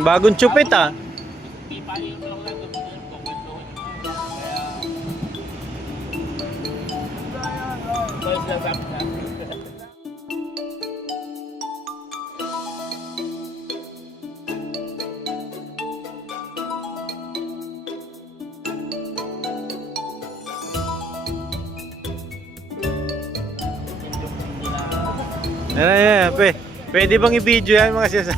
Bagong chupit ah. Ayan, pwede bang i-video yan mga siyasa?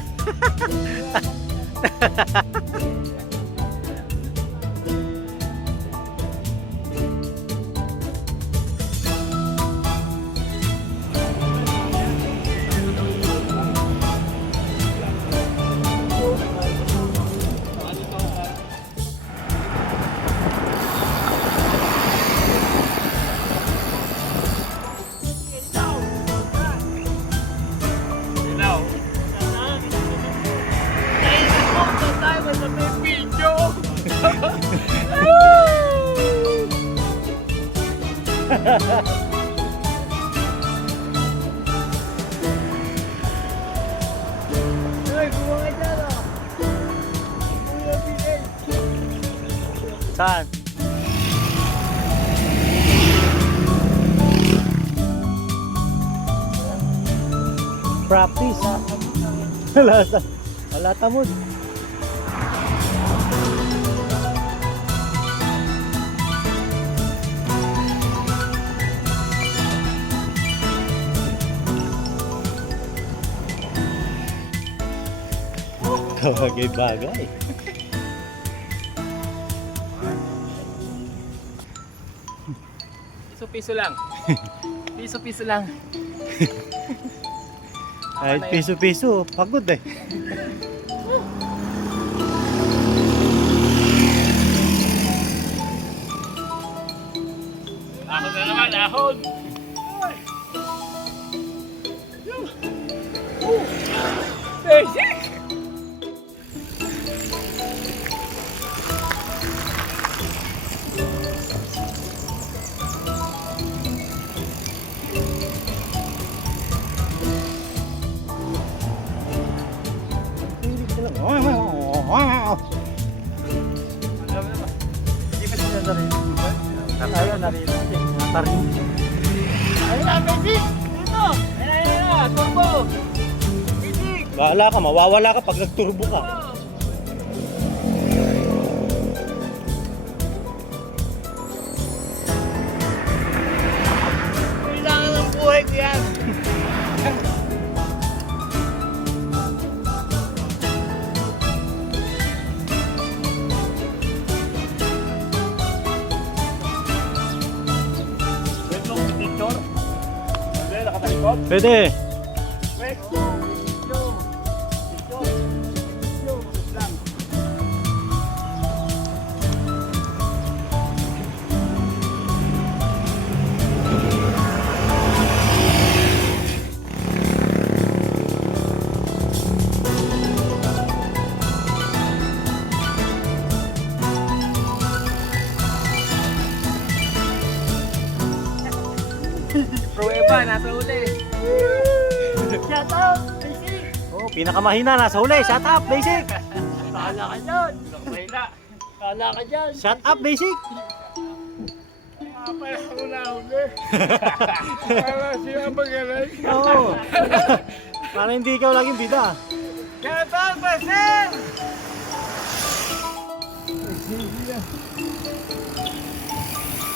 Saan? Practice ha? Wala tamod. Bagay-bagay. Piso-piso lang. Piso-piso lang. Kahit piso-piso, pagod eh. Ahon na naman, ahon! Basic! Hindi pa siya narinig. Ayaw narinig. Ayun na, basic! Dito! Ayun na, turbo! Basic! Bahala ka, mawawala ka pag nagturbo ka. Kailangan ng buhay ko yan! Pwede. Prueba, nasa uli. Shut up, basic! Oh, pinakamahina nasa huli. Shut up, basic. Kala ka dyan! Mahila! Kala ka dyan! Shut up, basic. Pala ako na uli! Para siya magaling! Oo. Para hindi ikaw laging bida. Shut up, basic!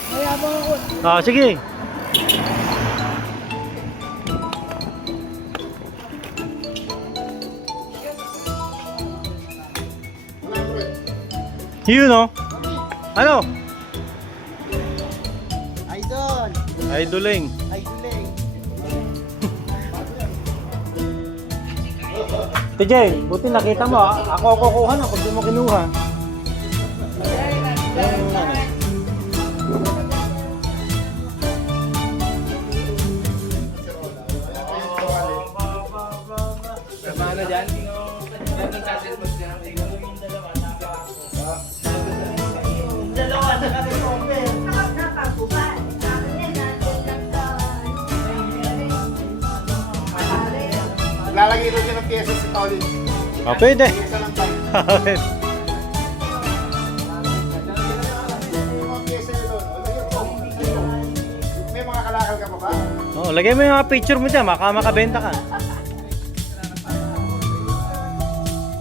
Mayabang ako! Ah, sige. Yun no? Ano? Idol! Idoling. Idoling! TJ, buti nakita mo ah. Ako kukuha na kung di mo kinuha. Tama na dyan? Yan ang sasilbos dyan. Dalawa na kami cover! Nakahiro din ng pyesa si Paulin. Pwede. Pyesa lang tayo. Yung mga pyesa nyo doon. May mga kalakal ka pa ba? Oh, lagay mo yung mga picture mo dyan, makabenta ka.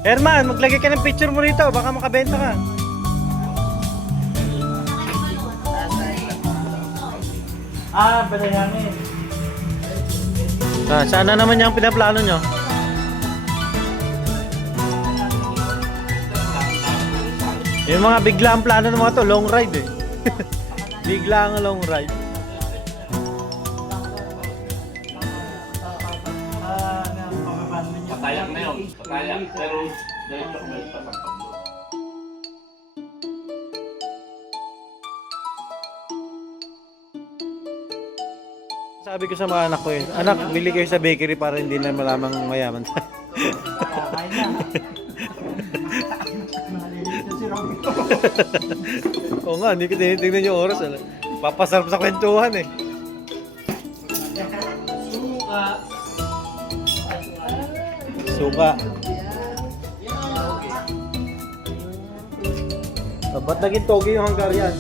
Herman, maglagay ka ng picture mo rito, baka makabenta ka. Balayanin. Sana naman yung pinaplano nyo. Yung mga bigla ang plano ng mga to, long ride eh. Bigla ang long ride. Patayak na yun. Patayak. Pero diretso ko may pasampag doon. Sabi ko sa mga anak ko yun, anak, bili kayo sa bakery para hindi na malamang mayaman tayo. Kakain na. Malilito si Robby. Oo nga, hindi ko tinitignan yung oras. Ano? Papasarap sa kwentuhan eh. Suka. Ba't naging togi yung Hungarian?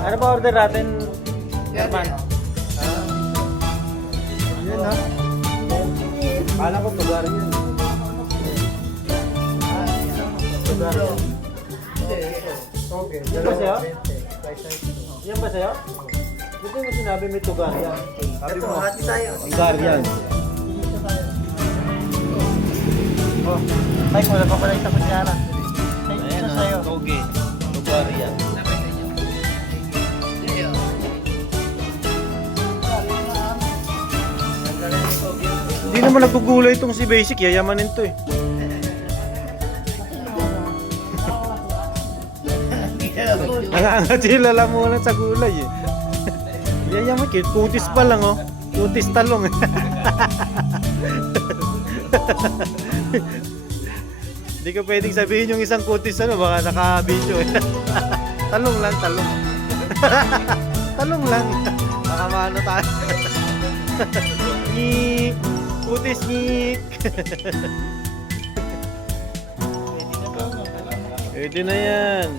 Ano ba order natin, Herman? Yan ha? Kala ko tugar yun. Tugar yun. Okay. Yan ba sa'yo? Yan ba sa'yo? Buti mo sinabi may tugar yan. Sabi mo, Hati tayo. Hungarian. Oh, Mike, wala pa pala isang kutsara. Ayan Ito sa'yo. toge. Hungarian. Hindi naman nagugulay itong si Basic, yayamanin to eh. Nangangat yung lalamunan sa gulay eh. Yayaman, kutis pa lang oh. Kutis talong eh. Hindi ko pwedeng sabihin yung isang kutis ano, baka naka-video eh. Talong lang, talong. Talong lang. Baka maano tayo. Nyik! Kutis nyik! Pwede na yan.